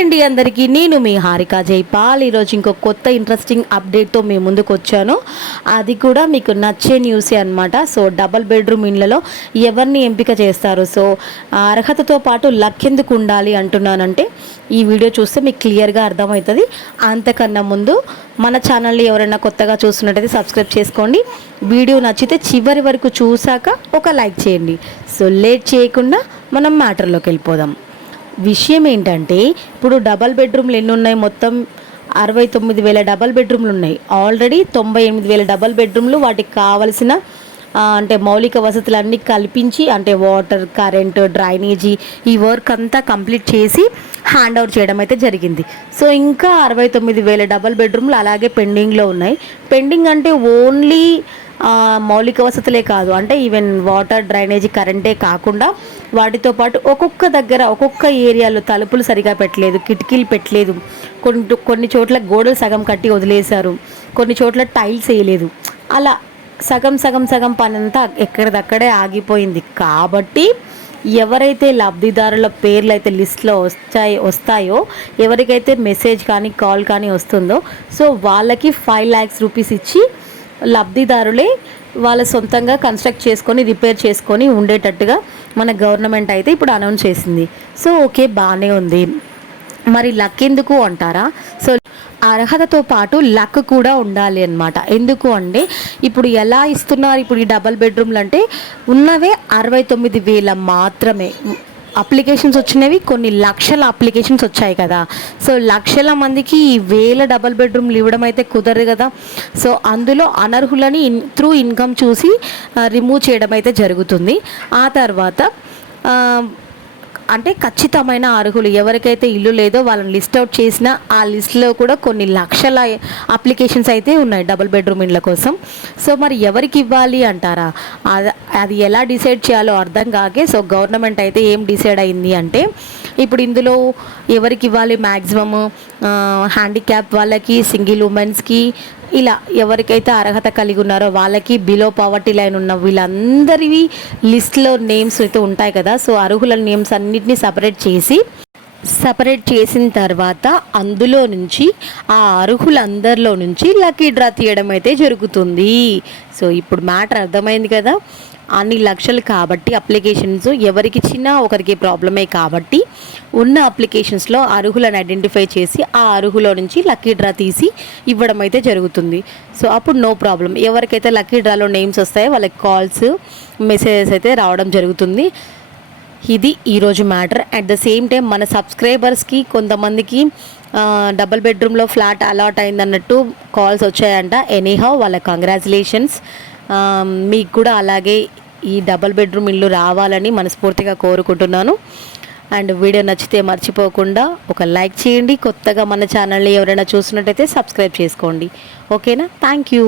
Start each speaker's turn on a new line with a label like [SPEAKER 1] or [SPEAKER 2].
[SPEAKER 1] అండి అందరికీ. నేను మీ హారిక జైపాల్. ఈరోజు ఇంకో కొత్త ఇంట్రెస్టింగ్ అప్డేట్తో మీ ముందుకు వచ్చాను. అది కూడా మీకు నచ్చే న్యూసే అనమాట సో డబల్ బెడ్రూమ్ ఇండ్లలో ఎవరిని ఎంపిక చేస్తారు? సో అర్హతతో పాటు లక్ ఎందుకు ఉండాలి అంటున్నానంటే ఈ వీడియో చూస్తే మీకు క్లియర్గా అర్థమవుతుంది. అంతకన్నా ముందు మన ఛానల్ని ఎవరైనా కొత్తగా చూస్తున్నట్టయితే సబ్స్క్రైబ్ చేసుకోండి. వీడియో నచ్చితే చివరి వరకు చూసాక ఒక లైక్ చేయండి. సో లేట్ చేయకుండా మనం మ్యాటర్లోకి వెళ్ళిపోదాం. విషయం ఏంటంటే ఇప్పుడు డబల్ బెడ్రూమ్లు ఎన్ని ఉన్నాయి మొత్తం? అరవై తొమ్మిది వేల డబల్ బెడ్రూమ్లు ఉన్నాయి. ఆల్రెడీ తొంభై ఎనిమిది వేల డబల్ బెడ్రూమ్లు వాటికి కావలసిన అంటే మౌలిక వసతులన్నీ కల్పించి అంటే వాటర్ కరెంట్ డ్రైనేజీ ఈ వర్క్ అంతా కంప్లీట్ చేసి హ్యాండ్ ఓవర్ చేయడం అయితే జరిగింది. సో ఇంకా అరవై తొమ్మిది వేల డబల్ బెడ్రూమ్లు అలాగే పెండింగ్లో ఉన్నాయి. పెండింగ్ అంటే ఓన్లీ మౌలిక వసతులే కాదు. అంటే ఈవెన్ వాటర్ డ్రైనేజీ కరెంటే కాకుండా వాటితో పాటు ఒక్కొక్క దగ్గర ఒక్కొక్క ఏరియాలో తలుపులు సరిగా పెట్టలేదు కిటికీలు పెట్టలేదు. కొన్ని కొన్ని చోట్ల గోడలు సగం కట్టి వదిలేశారు. కొన్ని చోట్ల టైల్స్ వేయలేదు. అలా సగం సగం సగం పనంతా ఎక్కడిదక్కడే ఆగిపోయింది. కాబట్టి ఎవరైతే లబ్ధిదారుల పేర్లు అయితే లిస్ట్లో వస్తాయి వస్తాయో ఎవరికైతే మెసేజ్ కానీ కాల్ కానీ వస్తుందో సో వాళ్ళకి ఫైవ్ ల్యాక్స్ రూపీస్ ఇచ్చి లబ్ధిదారులే వాళ్ళ సొంతంగా కన్స్ట్రక్ట్ చేసుకొని రిపేర్ చేసుకొని ఉండేటట్టుగా మన గవర్నమెంట్ అయితే ఇప్పుడు అనౌన్స్ చేసింది. సో ఓకే బాగానే ఉంది. మరి లక్ ఎందుకు అంటారా? సో అర్హతతో పాటు లక్ కూడా ఉండాలి అన్నమాట. ఎందుకు అంటే ఇప్పుడు ఎలా ఇస్తున్నారు? ఇప్పుడు ఈ డబల్ బెడ్రూమ్లు అంటే ఉన్నవే అరవై తొమ్మిది వేల మాత్రమే. అప్లికేషన్స్ వచ్చినవి కొన్ని లక్షల అప్లికేషన్స్ వచ్చాయి కదా. సో లక్షల మందికి ఈ వేల డబల్ బెడ్రూమ్లు ఇవ్వడం అయితే కుదరదు కదా. సో అందులో అనర్హులని ఇన్ త్రూ ఇన్కమ్ చూసి రిమూవ్ చేయడం అయితే జరుగుతుంది. ఆ తర్వాత అంటే ఖచ్చితమైన అర్హులు. ఎవరికైతే ఇల్లు లేదో వాళ్ళని లిస్ట్ అవుట్ చేసిన ఆ లిస్ట్లో కూడా కొన్ని లక్షల అప్లికేషన్స్ అయితే ఉన్నాయి డబుల్ బెడ్రూమ్ ఇళ్ళ కోసం. సో మరి ఎవరికి ఇవ్వాలి అంటారా? అది అది ఎలా డిసైడ్ చేయాలో అర్థం కాకే సో గవర్నమెంట్ అయితే ఏం డిసైడ్ అయింది అంటే ఇప్పుడు ఇందులో ఎవరికి ఇవ్వాలి మ్యాక్సిమమ్ హ్యాండిక్యాప్ వాళ్ళకి సింగిల్ ఉమెన్స్కి ఇలా ఎవరికైతే అర్హత కలిగి ఉన్నారో వాళ్ళకి బిలో పవర్టీ లైన్ ఉన్న వీళ్ళందరివి లిస్ట్లో నేమ్స్ అయితే ఉంటాయి కదా. సో అర్హుల నేమ్స్ అన్నిటినీ సపరేట్ చేసి సపరేట్ చేసిన తర్వాత అందులో నుంచి ఆ అర్హులందరిలో నుంచి లక్కీ డ్రా తీయడం అయితే జరుగుతుంది. సో ఇప్పుడు మ్యాటర్ అర్థమైంది కదా? అన్ని లక్షలు కాబట్టి అప్లికేషన్స్ ఎవరికి చిన్న ఒకరికి ప్రాబ్లమే కాబట్టి ఉన్న అప్లికేషన్స్లో అర్హులను ఐడెంటిఫై చేసి ఆ అర్హులో నుంచి లక్కీ డ్రా తీసి ఇవ్వడం అయితే జరుగుతుంది. సో అప్పుడు నో ప్రాబ్లం. ఎవరికైతే లక్కీ డ్రాలో నేమ్స్ వస్తాయో వాళ్ళకి కాల్స్ మెసేజెస్ అయితే రావడం జరుగుతుంది. ఇది ఈరోజు matter. At the same time మన సబ్స్క్రైబర్స్కి కొంతమందికి డబల్ డబుల్ బెడ్రూమ్లో ఫ్లాట్ అలాట్ అయిందన్నట్టు కాల్స్ వచ్చాయంట. ఎనీహౌ వాళ్ళ కంగ్రాచులేషన్స్ మీకు కూడా అలాగే ఈ డబుల్ బెడ్రూమ్ ఇల్లు రావాలని మనస్ఫూర్తిగా కోరుకుంటున్నాను. అండ్ వీడియో నచ్చితే మర్చిపోకుండా ఒక లైక్ చేయండి. కొత్తగా మన ఛానల్ని ఎవరైనా చూసినట్టయితే సబ్స్క్రైబ్ చేసుకోండి. ఓకేనా థ్యాంక్ యూ